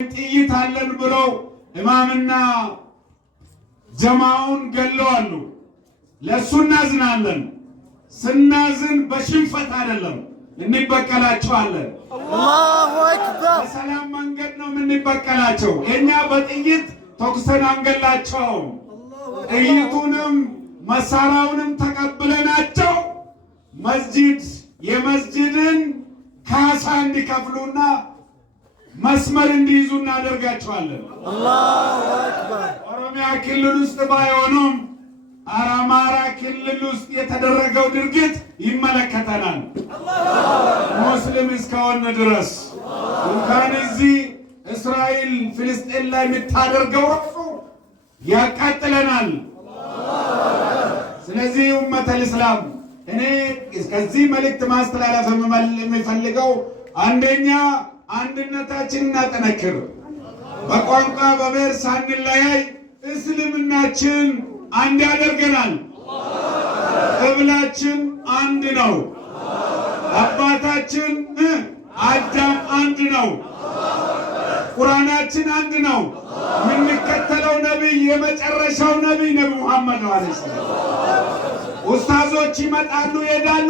ጥይት አለን ብለው ኢማምና ጀማውን ገለዋሉ። ለሱ እናዝናለን። ስናዝን በሽንፈት አይደለም እንበቀላቸዋለን። አላሁ አክበር። በሰላም መንገድ ነው የምንበቀላቸው። የኛ በጥይት ተኩሰን አንገላቸውም። ጥይቱንም መሳሪያውንም ተቀብለናቸው የመስጂድን ካሳ እንዲከፍሉና መስመር እንዲይዙ እናደርጋቸዋለን። አላሁ አክበር። ኦሮሚያ ክልል ውስጥ ባይሆኑም አማራ ክልል ውስጥ የተደረገው ድርጊት ይመለከተናል። ሙስሊም እስከሆነ ድረስ እንኳን እዚህ እስራኤል ፍልስጤን ላይ የምታደርገው ራሱ ያቃጥለናል። ስለዚህ ኡመተል እስላም እኔ ከዚህ መልእክት ማስተላለፍ የሚፈልገው አንደኛ አንድነታችን እናጠነክር። በቋንቋ በብሔር ሳንለያይ እስልምናችን አንድ ያደርገናል። ቅብላችን አንድ ነው። አባታችን አዳም አንድ ነው። ቁርአናችን አንድ ነው። የምንከተለው ነቢይ የመጨረሻው ነቢይ ነብዩ መሐመድ ነው። ኡስታዞች ይመጣሉ ይሄዳሉ።